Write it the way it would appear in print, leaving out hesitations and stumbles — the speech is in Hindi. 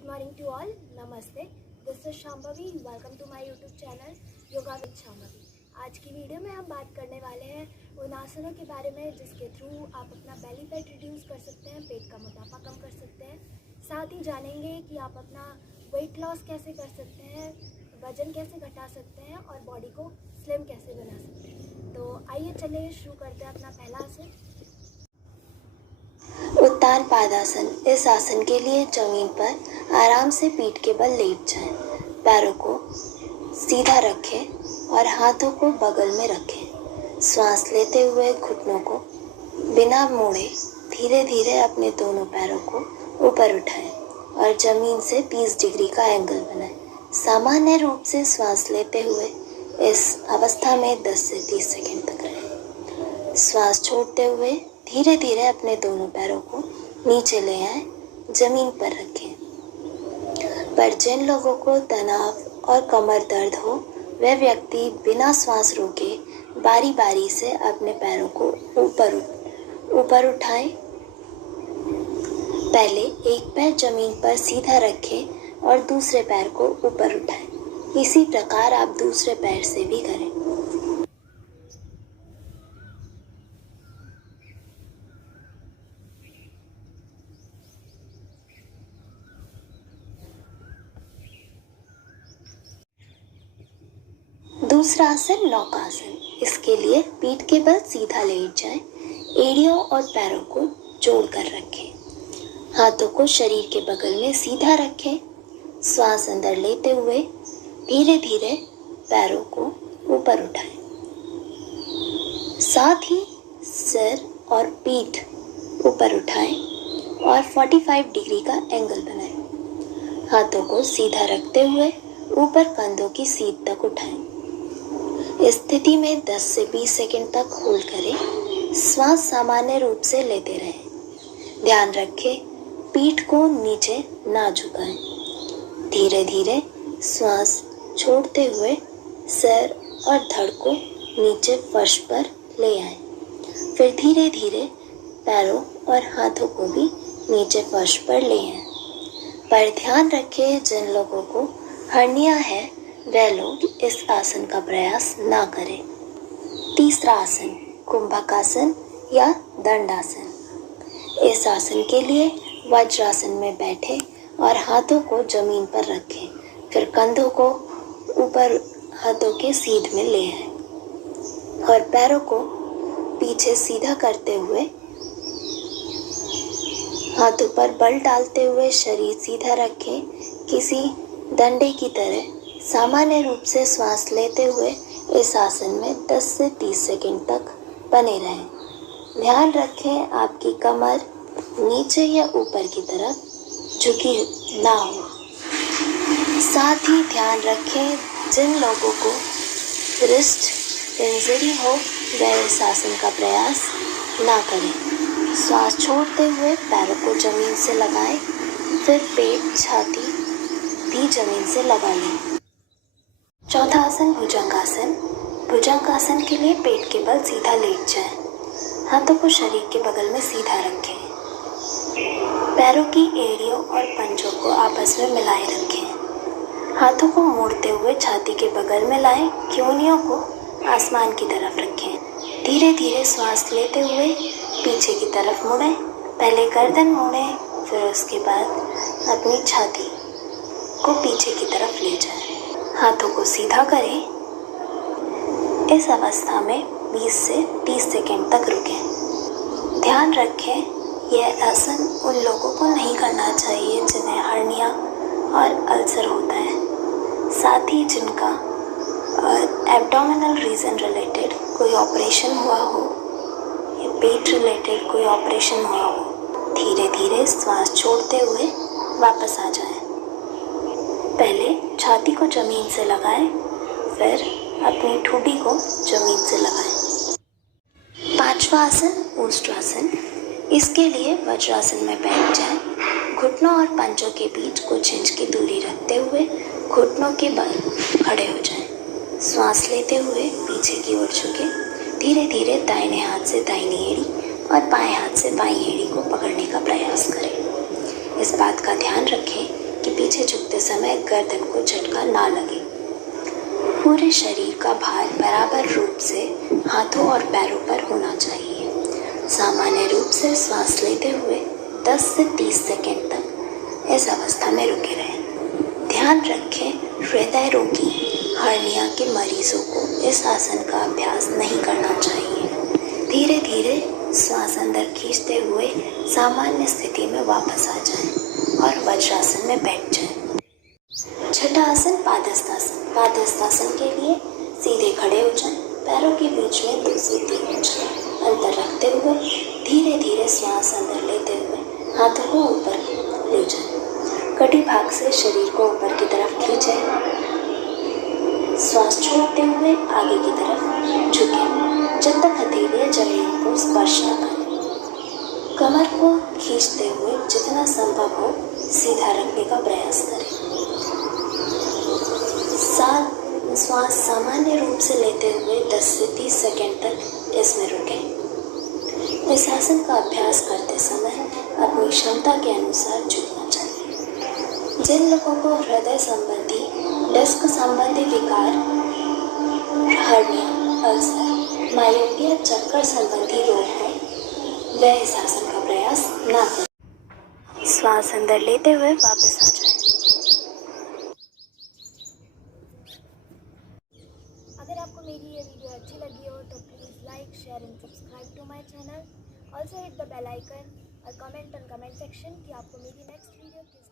Good morning to all. Namaste. This is Shambhavi. Welcome to my YouTube channel Yoga with Shambhavi. आज की वीडियो में हम बात करने वाले हैं उन आसनों के बारे में जिसके थ्रू आप अपना बेली फैट रिड्यूस कर सकते हैं, पेट का मोटापा कम कर सकते हैं। साथ ही जानेंगे कि आप अपना वेट लॉस कैसे कर सकते हैं, वजन कैसे घटा सकते हैं और बॉडी को स्लिम कैसे बना सकते हैं। तो आइए चलिए शुरू करते हैं अपना पहला आसन। उत्तान पादासन। इस आसन के लिए जमीन पर आराम से पीठ के बल लेट जाएं। पैरों को सीधा रखें और हाथों को बगल में रखें। श्वास लेते हुए घुटनों को बिना मोड़े धीरे धीरे अपने दोनों पैरों को ऊपर उठाएं और जमीन से 30 डिग्री का एंगल बनाएं। सामान्य रूप से श्वास लेते हुए इस अवस्था में 10 से 30 सेकंड तक रहें। श्वास छोड़ते हुए धीरे धीरे अपने दोनों पैरों को नीचे ले आएं, जमीन पर रखें। पर जिन लोगों को तनाव और कमर दर्द हो, वे व्यक्ति बिना श्वास रोके बारी बारी से अपने पैरों को ऊपर उठाएं। पहले एक पैर जमीन पर सीधा रखें और दूसरे पैर को ऊपर उठाएं। इसी प्रकार आप दूसरे पैर से भी करें। दूसरा आसन नौकासन। इसके लिए पीठ के बल सीधा लेट जाएं, एड़ियों और पैरों को जोड़कर रखें। हाथों को शरीर के बगल में सीधा रखें। श्वास अंदर लेते हुए धीरे धीरे पैरों को ऊपर उठाएं। साथ ही सिर और पीठ ऊपर उठाएं और 45 डिग्री का एंगल बनाएं। हाथों को सीधा रखते हुए ऊपर कंधों की सीध तक उठाएं। इस स्थिति में 10 से 20 सेकंड तक होल्ड करें। श्वास सामान्य रूप से लेते रहें। ध्यान रखें पीठ को नीचे ना झुकाएं। धीरे धीरे श्वास छोड़ते हुए सिर और धड़ को नीचे फर्श पर ले आएं। फिर धीरे धीरे पैरों और हाथों को भी नीचे फर्श पर ले आएं। पर ध्यान रखें जिन लोगों को हर्निया है वे लोग इस आसन का प्रयास ना करें। तीसरा आसन कुंभकासन या दंडासन। इस आसन के लिए वज्रासन में बैठे और हाथों को जमीन पर रखें। फिर कंधों को ऊपर हाथों के सीध में ले आएं और पैरों को पीछे सीधा करते हुए हाथों पर बल डालते हुए शरीर सीधा रखें। किसी डंडे की तरह सामान्य रूप से श्वास लेते हुए इस आसन में 10 से 30 सेकंड तक बने रहें। ध्यान रखें आपकी कमर नीचे या ऊपर की तरफ झुकी ना हो। साथ ही ध्यान रखें जिन लोगों को रिस्ट इंजरी हो वे इस आसन का प्रयास ना करें। श्वास छोड़ते हुए पैरों को जमीन से लगाएं, फिर पेट छाती भी जमीन से लगा लें। चौथा आसन भुजंगासन। भुजंगासन के लिए पेट के बल सीधा लेट जाएं। हाथों को शरीर के बगल में सीधा रखें। पैरों की एड़ियों और पंजों को आपस में मिलाए रखें। हाथों को मोड़ते हुए छाती के बगल में लाएं। योनियों को आसमान की तरफ रखें। धीरे धीरे श्वास लेते हुए पीछे की तरफ मुड़ें। पहले गर्दन मोड़ें, फिर उसके बाद अपनी छाती को पीछे की तरफ ले जाएं। हाथों को सीधा करें। इस अवस्था में 20 से 30 सेकंड तक रुकें। ध्यान रखें यह आसन उन लोगों को नहीं करना चाहिए जिन्हें हर्निया और अल्सर होता है, साथ ही जिनका एब्डोमिनल रीजन रिलेटेड कोई ऑपरेशन हुआ हो या पेट रिलेटेड कोई ऑपरेशन हुआ हो। धीरे धीरे श्वास छोड़ते हुए वापस आ जाएं। पहले छाती को जमीन से लगाएं, फिर अपनी ठुड्डी को जमीन से लगाएं। पांचवा आसन ऊष्ट्रासन। इसके लिए वज्रासन में बैठ जाएं। घुटनों और पंजों के बीच कुछ इंच की दूरी रखते हुए घुटनों के बल खड़े हो जाएं। श्वास लेते हुए पीछे की ओर झुके। धीरे धीरे दाहिने हाथ से दाहिनी एड़ी और बाएं हाथ से बाईं एड़ी को पकड़ने का प्रयास करें। इस बात का ध्यान रखें कि पीछे झुकते समय गर्दन को झटका ना लगे। पूरे शरीर का भार बराबर रूप से हाथों और पैरों पर होना चाहिए। सामान्य रूप से श्वास लेते हुए 10 से 30 सेकंड तक इस अवस्था में रुके रहें। ध्यान रखें, हृदय रोगी हर्निया के मरीजों को इस आसन का अभ्यास नहीं करना चाहिए। धीरे धीरे श्वास अंदर खींचते हुए सामान्य स्थिति में वापस आ जाएं और वज्रासन में बैठ जाएं। छठा आसन पादहस्तासन। पादहस्तासन के लिए सीधे खड़े हो जाएं। पैरों के बीच में 2 से 3 इंच का अंतर रखते हुए धीरे धीरे श्वास अंदर लेते हुए हाथों को ऊपर ले जाएं। कटी भाग से शरीर को ऊपर की तरफ खींचें। श्वास छोड़ते हुए आगे की तरफ झुकें जब तक हथेलियां जमीन को स्पर्श न करें। कमर को खींचते हुए जितना संभव हो सीधा रखने का प्रयास करें। श्वास सामान्य रूप से लेते हुए 10 से 30 सेकंड तक इसमें रुकें। इस आसन का अभ्यास करते समय अपनी क्षमता के अनुसार झुकना चाहिए। जिन लोगों को हृदय संबंधी, डिस्क संबंधी विकार, हर्निया, अल्सर, मायोपिया, चक्कर संबंधी रोग हो, वे इस आसन का प्रयास ना करें। श्वास अंदर लेते हुए वापस आ जाएं। अगर आपको मेरी ये वीडियो अच्छी लगी हो तो please like, share and subscribe to my channel. Also hit the bell icon और कमेंट ऑन कमेंट सेक्शन कि आपको मेरी नेक्स्ट वीडियो किस